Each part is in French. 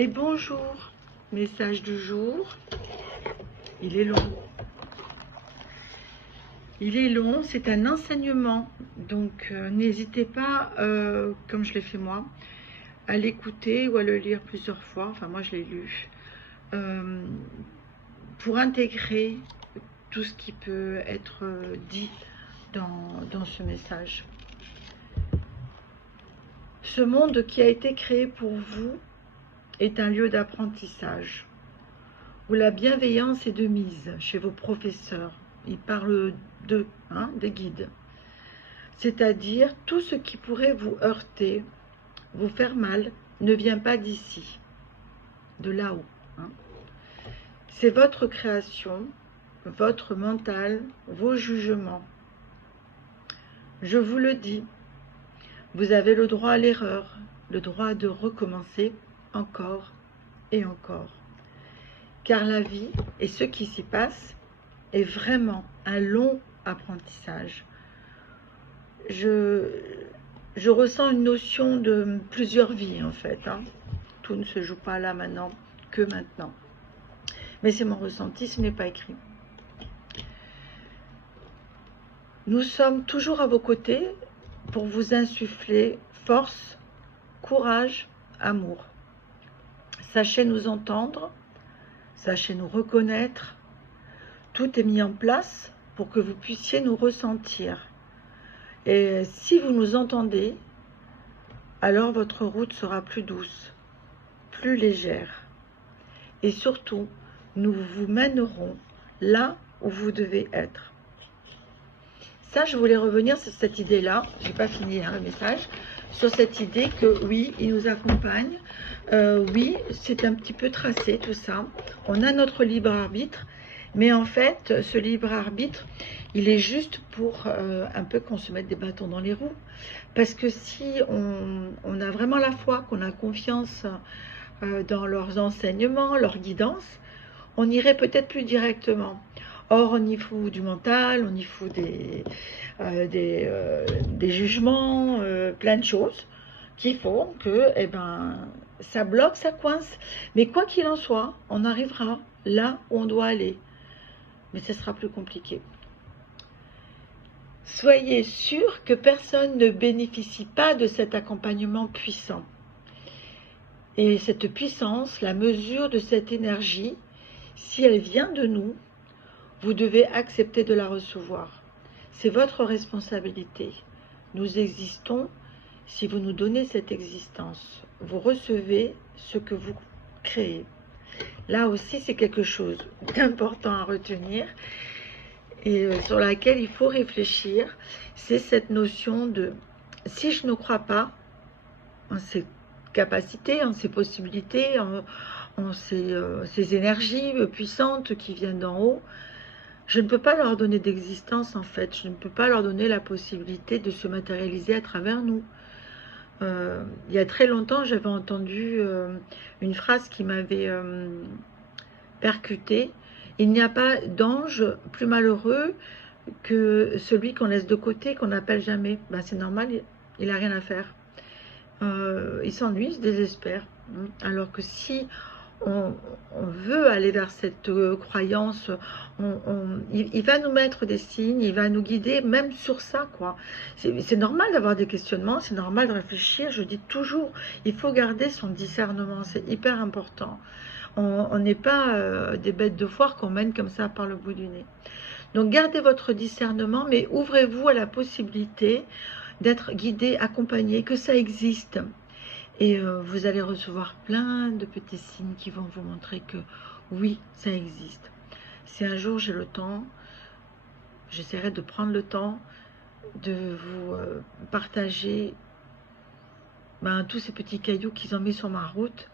Et bonjour, message du jour, il est long. Il est long, c'est un enseignement, donc n'hésitez pas, comme je l'ai fait moi, à l'écouter ou à le lire plusieurs fois, enfin moi je l'ai lu, pour intégrer tout ce qui peut être dit dans ce message. Ce monde qui a été créé pour vous est un lieu d'apprentissage, où la bienveillance est de mise chez vos professeurs. Il parle d'eux, des guides. C'est-à-dire, tout ce qui pourrait vous heurter, vous faire mal, ne vient pas d'ici, de là-haut. C'est votre création, votre mental, vos jugements. Je vous le dis, vous avez le droit à l'erreur, le droit de recommencer encore et encore. Car la vie et ce qui s'y passe est vraiment un long apprentissage. Je ressens une notion de plusieurs vies en fait. Tout ne se joue pas là maintenant, que maintenant. Mais c'est mon ressenti, ce n'est pas écrit. Nous sommes toujours à vos côtés pour vous insuffler force, courage, amour. Sachez nous entendre, sachez nous reconnaître. Tout est mis en place pour que vous puissiez nous ressentir. Et si vous nous entendez, alors votre route sera plus douce, plus légère. Et surtout, nous vous mènerons là où vous devez être. Ça, je voulais revenir sur cette idée-là, je n'ai pas fini le message, sur cette idée que oui, il nous accompagne, oui, c'est un petit peu tracé tout ça, on a notre libre arbitre, mais en fait, ce libre arbitre, il est juste pour un peu qu'on se mette des bâtons dans les roues, parce que si on a vraiment la foi, qu'on a confiance dans leurs enseignements, leur guidance, on irait peut-être plus directement. Or, on y fout du mental, on y fout des jugements, plein de choses qui font que ça bloque, ça coince. Mais quoi qu'il en soit, on arrivera là où on doit aller. Mais ce sera plus compliqué. Soyez sûr que personne ne bénéficie pas de cet accompagnement puissant. Et cette puissance, la mesure de cette énergie, si elle vient de nous, vous devez accepter de la recevoir. C'est votre responsabilité. Nous existons si vous nous donnez cette existence. Vous recevez ce que vous créez. Là aussi, c'est quelque chose d'important à retenir et sur laquelle il faut réfléchir. C'est cette notion de si je ne crois pas en ces capacités, en ces possibilités, en ces énergies puissantes qui viennent d'en haut, je ne peux pas leur donner d'existence en fait, je ne peux pas leur donner la possibilité de se matérialiser à travers nous. Il y a très longtemps, j'avais entendu une phrase qui m'avait percutée. Il n'y a pas d'ange plus malheureux que celui qu'on laisse de côté, qu'on n'appelle jamais. Ben, c'est normal, il n'a rien à faire. Il s'ennuie, il se désespère. Alors que si on veut aller vers cette croyance, il va nous mettre des signes, il va nous guider même sur ça, quoi. C'est normal d'avoir des questionnements, c'est normal de réfléchir. Je dis toujours, il faut garder son discernement, c'est hyper important. On n'est pas des bêtes de foire qu'on mène comme ça par le bout du nez. Donc gardez votre discernement, mais ouvrez-vous à la possibilité d'être guidé, accompagné, que ça existe. Et vous allez recevoir plein de petits signes qui vont vous montrer que oui, ça existe. Si un jour j'ai le temps, j'essaierai de prendre le temps de vous partager tous ces petits cailloux qu'ils ont mis sur ma route.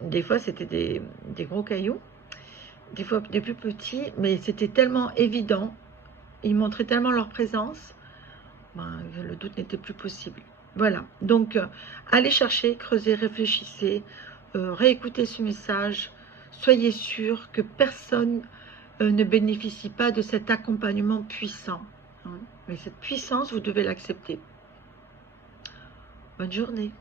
Des fois, c'était des gros cailloux, des fois des plus petits, mais c'était tellement évident, ils montraient tellement leur présence, le doute n'était plus possible. Voilà, donc allez chercher, creusez, réfléchissez, réécoutez ce message, soyez sûr que personne ne bénéficie pas de cet accompagnement puissant. Mais cette puissance, vous devez l'accepter. Bonne journée.